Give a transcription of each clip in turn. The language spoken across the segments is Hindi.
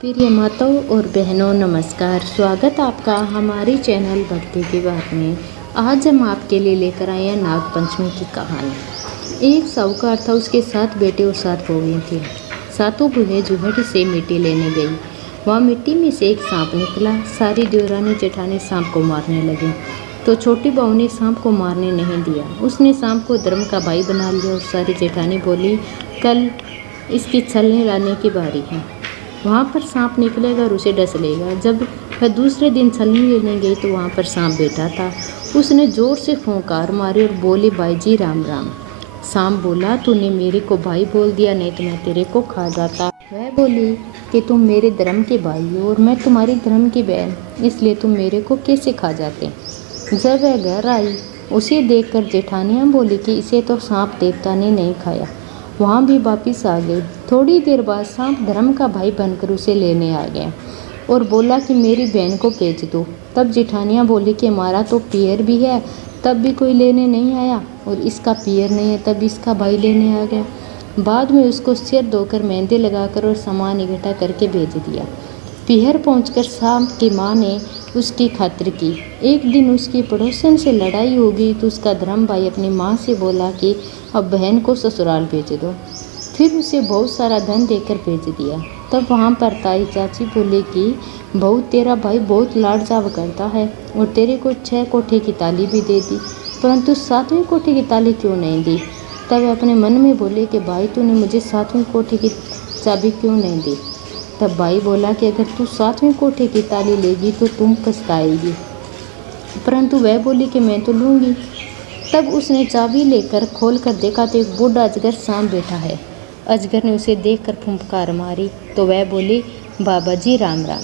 प्रिय माताओं और बहनों नमस्कार। स्वागत आपका हमारे चैनल भक्ति की बात में। आज हम आपके लिए लेकर आए हैं नाग पंचमी की कहानी। एक साहूकार था, उसके 7 बेटे और 7 बहुएं थी। सातों बूढ़े जुहड़ से मिट्टी लेने गई। वहाँ मिट्टी में से एक सांप निकला। सारी देवरानी जेठानी सांप को मारने लगी तो छोटी बहू ने सांप को मारने नहीं दिया। उसने सांप को धर्म का भाई बना लिया और सारी जेठानी बोली, कल इसकी छलनी लाने की बारी है। वहाँ पर सांप निकलेगा और उसे डस लेगा। जब वह दूसरे दिन छलनी लेने गई तो वहाँ पर सांप बैठा था। उसने जोर से फुंकार मारी और बोली, भाई जी राम राम। सांप बोला, तूने मेरे को भाई बोल दिया, नहीं तो मैं तेरे को खा जाता। वह बोली कि तुम मेरे धर्म के भाई हो और मैं तुम्हारी धर्म की बहन, इसलिए तुम मेरे को कैसे खा जाते। जब वह घर आई उसे देखकर जेठानियाँ बोली कि इसे तो सांप देवता ने नहीं खाया। वहाँ भी वापिस आ गई। थोड़ी देर बाद सांप धर्म का भाई बनकर उसे लेने आ गया और बोला कि मेरी बहन को बेच दो। तब जेठानियाँ बोली कि हमारा तो पियर भी है, तब भी कोई लेने नहीं आया, और इसका पियर नहीं है तब इसका भाई लेने आ गया। बाद में उसको सिर धोकर मेहंदी लगाकर और सामान इकट्ठा करके भेज दिया। पीहर पहुंचकर सांप की माँ ने उसकी खातिर की। एक दिन उसकी पड़ोसन से लड़ाई हो गई तो उसका धर्म भाई अपनी माँ से बोला कि अब बहन को ससुराल भेज दो। फिर उसे बहुत सारा धन देकर भेज दिया। तब वहाँ पर ताई चाची बोले कि बहू, तेरा भाई बहुत लाड चाव करता है और तेरे को 6 कोठे की ताली भी दे दी, परंतु 7वीं कोठे की ताली क्यों नहीं दी। तब वह अपने मन में बोले कि भाई, तूने मुझे 7वीं कोठे की चाबी क्यों नहीं दी। तब भाई बोला कि अगर तू 7वीं कोठे की ताली लेगी तो तुम पछताएगी, परंतु वह बोली कि मैं तो लूँगी। तब उसने चाबी लेकर खोल कर देखा तो एक बूढ़ा अजगर सांप बैठा है। अजगर ने उसे देखकर फुंकार मारी तो वह बोली, बाबा जी राम राम।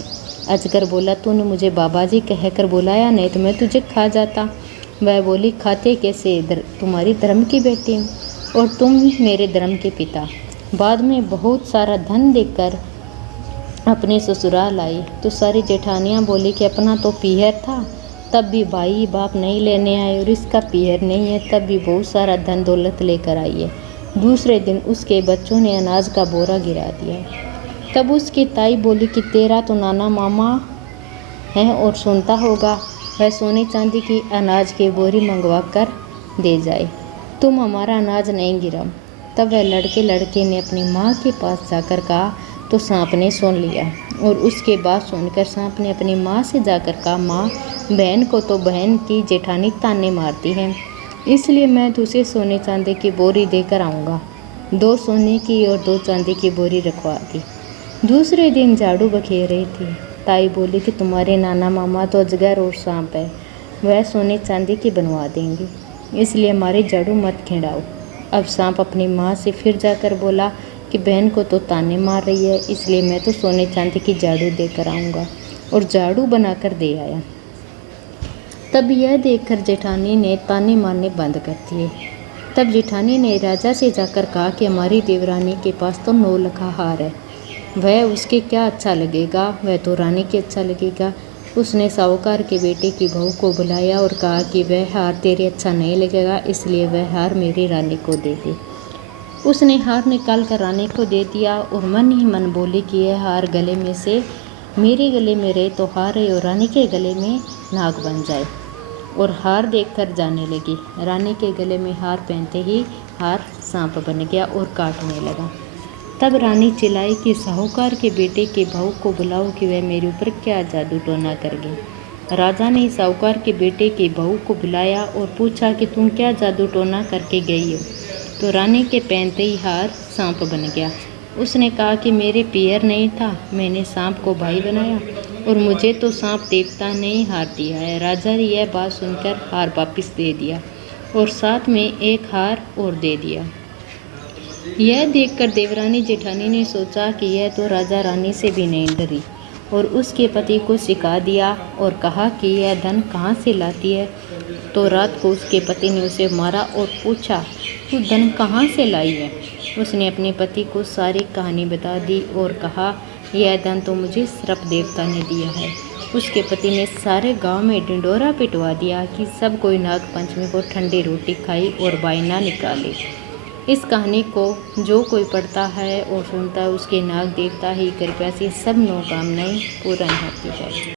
अजगर बोला, तूने मुझे बाबा जी कहकर बुलाया, नहीं तो मैं तुझे खा जाता। वह बोली, खाते कैसे, तुम्हारी धर्म की बेटी हूँ और तुम मेरे धर्म के पिता। बाद में बहुत सारा धन देकर अपने ससुराल आई तो सारी जेठानियाँ बोली कि अपना तो पीहर था, तब भी भाई बाप नहीं लेने आए, और इसका पीहर नहीं है तब भी बहुत सारा धन दौलत लेकर आई है। दूसरे दिन उसके बच्चों ने अनाज का बोरा गिरा दिया। तब उसकी ताई बोली कि तेरा तो नाना मामा है और सुनता होगा, वह सोने चांदी की अनाज की बोरी मंगवा कर दे जाए, तुम हमारा अनाज नहीं गिराओ। तब वह लड़के ने अपनी माँ के पास जाकर कहा तो सांप ने सुन लिया, और उसके बाद सुनकर सांप ने अपनी माँ से जाकर कहा, माँ, बहन को तो बहन की जेठानी ताने मारती है, इसलिए मैं तुझे सोने चांदी की बोरी देकर आऊँगा। 2 सोने की और 2 चांदी की बोरी रखवा दी। दूसरे दिन झाड़ू बखेर रही थी। ताई बोली कि तुम्हारे नाना मामा तो अजगर और सांप है, वह सोने चांदी की बनवा देंगे, इसलिए हमारे झाड़ू मत खिंडाओ। अब सांप अपनी माँ से फिर जाकर बोला कि बहन को तो ताने मार रही है, इसलिए मैं तो सोने चांदी की झाड़ू देकर आऊँगा, और झाड़ू बनाकर दे आया। तब यह देखकर जेठानी ने ताने मारने बंद कर दिए। तब जेठानी ने राजा से जाकर कहा कि हमारी देवरानी के पास तो 9 लखा हार है, वह उसके क्या अच्छा लगेगा, वह तो रानी के अच्छा लगेगा। उसने साहूकार के बेटे की बहू को बुलाया और कहा कि वह हार तेरे अच्छा नहीं लगेगा, इसलिए वह हार मेरी रानी को दे दे। उसने हार निकाल कर रानी को दे दिया और मन ही मन बोली कि यह हार गले में से मेरे गले में रहे तो हार है और रानी के गले में नाग बन जाए। और हार देखकर जाने लगी। रानी के गले में हार पहनते ही हार सांप बन गया और काटने लगा। तब रानी चिल्लाई कि साहूकार के बेटे की बहू को बुलाओ कि वह मेरे ऊपर क्या जादू टोना कर गई। राजा ने साहूकार के बेटे की बहू को बुलाया और पूछा कि तुम क्या जादू टोना करके गई हो। तो रानी के पहनते ही हार सांप बन गया। उसने कहा कि मेरे पियर नहीं था, मैंने सांप को भाई बनाया और मुझे तो सांप देवता ने ही हार दिया है। राजा ने यह बात सुनकर हार वापस दे दिया और साथ में एक हार और दे दिया। यह देखकर देवरानी जेठानी ने सोचा कि यह तो राजा रानी से भी नहीं डरी और उसके पति को सिखा दिया और कहा कि यह धन कहाँ से लाती है। तो रात को उसके पति ने उसे मारा और पूछा, तू धन कहाँ से लाई है। उसने अपने पति को सारी कहानी बता दी और कहा, यह धन तो मुझे सर्प देवता ने दिया है। उसके पति ने सारे गांव में ढिंडोरा पिटवा दिया कि सब कोई नाग पंचमी को ठंडी रोटी खाई और बायना निकाले। इस कहानी को जो कोई पढ़ता है और सुनता है उसके नाग देवता ही कृपा से सब मनोकामनाएं पूर्ण होती है।